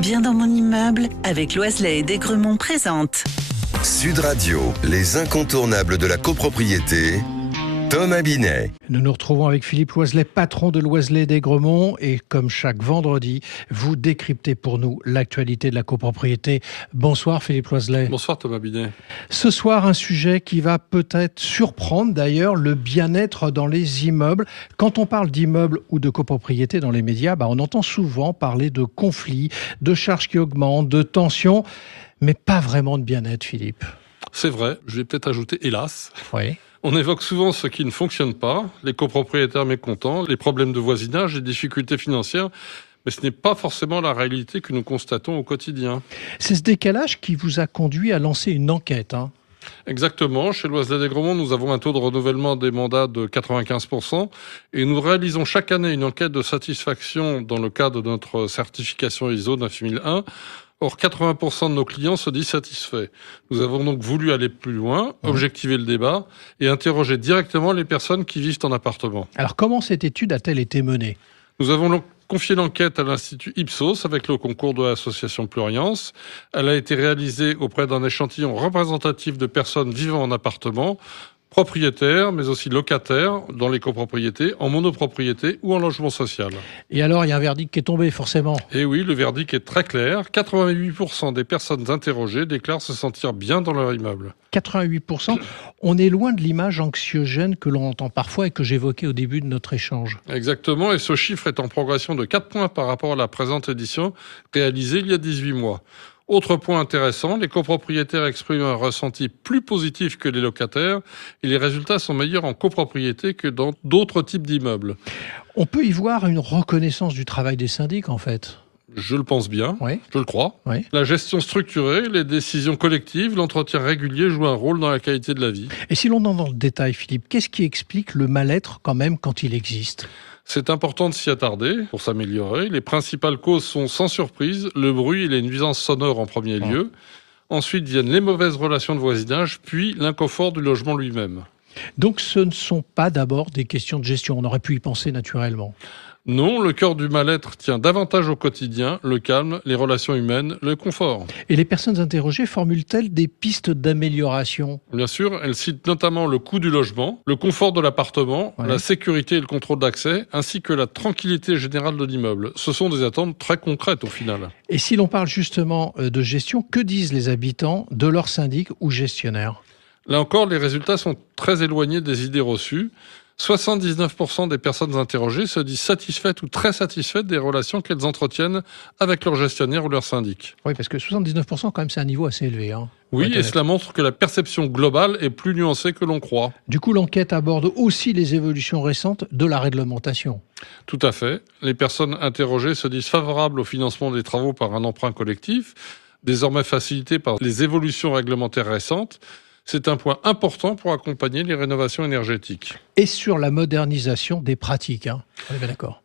Bien dans mon immeuble, avec Loiselet et Desgremont présente. Sud Radio, les incontournables de la copropriété, Thomas Binet. Nous nous retrouvons avec Philippe Loiselet, patron de Loiselet et Desgremont. Et comme chaque vendredi, vous décryptez pour nous l'actualité de la copropriété. Bonsoir Philippe Loiselet. Bonsoir Thomas Binet. Ce soir, un sujet qui va peut-être surprendre d'ailleurs, le bien-être dans les immeubles. Quand on parle d'immeubles ou de copropriété dans les médias, on entend souvent parler de conflits, de charges qui augmentent, de tensions, mais pas vraiment de bien-être, Philippe. C'est vrai, je vais peut-être ajouter hélas. Oui. On évoque souvent ce qui ne fonctionne pas, les copropriétaires mécontents, les problèmes de voisinage, les difficultés financières, mais ce n'est pas forcément la réalité que nous constatons au quotidien. C'est ce décalage qui vous a conduit à lancer une enquête, Exactement. Chez Loiselet Desgremont, nous avons un taux de renouvellement des mandats de 95% et nous réalisons chaque année une enquête de satisfaction dans le cadre de notre certification ISO 9001. Or, 80% de nos clients se disent satisfaits. Nous avons donc voulu aller plus loin, objectiver le débat et interroger directement les personnes qui vivent en appartement. Alors, comment cette étude a-t-elle été menée ? Nous avons donc confié l'enquête à l'Institut Ipsos avec le concours de l'association Pluriance. Elle a été réalisée auprès d'un échantillon représentatif de personnes vivant en appartement, propriétaires, mais aussi locataires dans les copropriétés, en monopropriété ou en logement social. Et alors, il y a un verdict qui est tombé, forcément. Et oui, le verdict est très clair. 88% des personnes interrogées déclarent se sentir bien dans leur immeuble. 88%. On est loin de l'image anxiogène que l'on entend parfois et que j'évoquais au début de notre échange. Exactement, et ce chiffre est en progression de 4 points par rapport à la présente édition réalisée il y a 18 mois. Autre point intéressant, les copropriétaires expriment un ressenti plus positif que les locataires et les résultats sont meilleurs en copropriété que dans d'autres types d'immeubles. On peut y voir une reconnaissance du travail des syndics, en fait. Je le pense bien, Oui. Je le crois. Oui. La gestion structurée, les décisions collectives, l'entretien régulier jouent un rôle dans la qualité de la vie. Et si l'on entre dans le détail, Philippe, qu'est-ce qui explique le mal-être quand même quand il existe ? C'est important de s'y attarder pour s'améliorer. Les principales causes sont sans surprise le bruit et les nuisances sonores en premier lieu. Ensuite viennent les mauvaises relations de voisinage, puis l'inconfort du logement lui-même. Donc ce ne sont pas d'abord des questions de gestion, on aurait pu y penser naturellement. Non, le cœur du mal-être tient davantage au quotidien, le calme, les relations humaines, le confort. Et les personnes interrogées formulent-elles des pistes d'amélioration ? Bien sûr, elles citent notamment le coût du logement, le confort de l'appartement, la sécurité et le contrôle d'accès, ainsi que la tranquillité générale de l'immeuble. Ce sont des attentes très concrètes au final. Et si l'on parle justement de gestion, que disent les habitants de leur syndic ou gestionnaire ? Là encore, les résultats sont très éloignés des idées reçues. 79% des personnes interrogées se disent satisfaites ou très satisfaites des relations qu'elles entretiennent avec leur gestionnaire ou leur syndic. Oui, parce que 79% quand même c'est un niveau assez élevé. Oui, et cela montre que la perception globale est plus nuancée que l'on croit. Du coup, l'enquête aborde aussi les évolutions récentes de la réglementation. Tout à fait. Les personnes interrogées se disent favorables au financement des travaux par un emprunt collectif, désormais facilité par les évolutions réglementaires récentes. C'est un point important pour accompagner les rénovations énergétiques. Et sur la modernisation des pratiques, on est bien d'accord.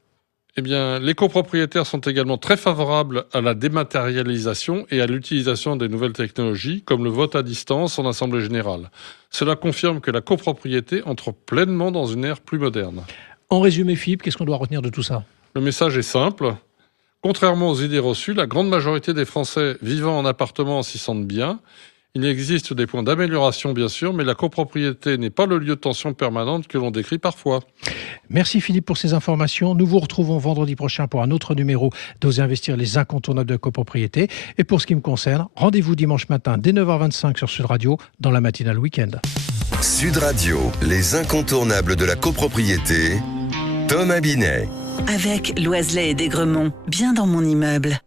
Eh bien, les copropriétaires sont également très favorables à la dématérialisation et à l'utilisation des nouvelles technologies, comme le vote à distance en assemblée générale. Cela confirme que la copropriété entre pleinement dans une ère plus moderne. En résumé, Philippe, qu'est-ce qu'on doit retenir de tout ça ? Le message est simple. Contrairement aux idées reçues, la grande majorité des Français vivant en appartement s'y sentent bien. Il existe des points d'amélioration, bien sûr, mais la copropriété n'est pas le lieu de tension permanente que l'on décrit parfois. Merci Philippe pour ces informations. Nous vous retrouvons vendredi prochain pour un autre numéro d'Oser investir, les incontournables de la copropriété. Et pour ce qui me concerne, rendez-vous dimanche matin dès 9h25 sur Sud Radio dans la matinale week-end. Sud Radio, les incontournables de la copropriété, Thomas Binet. Avec Loiselet et Desgremont, bien dans mon immeuble.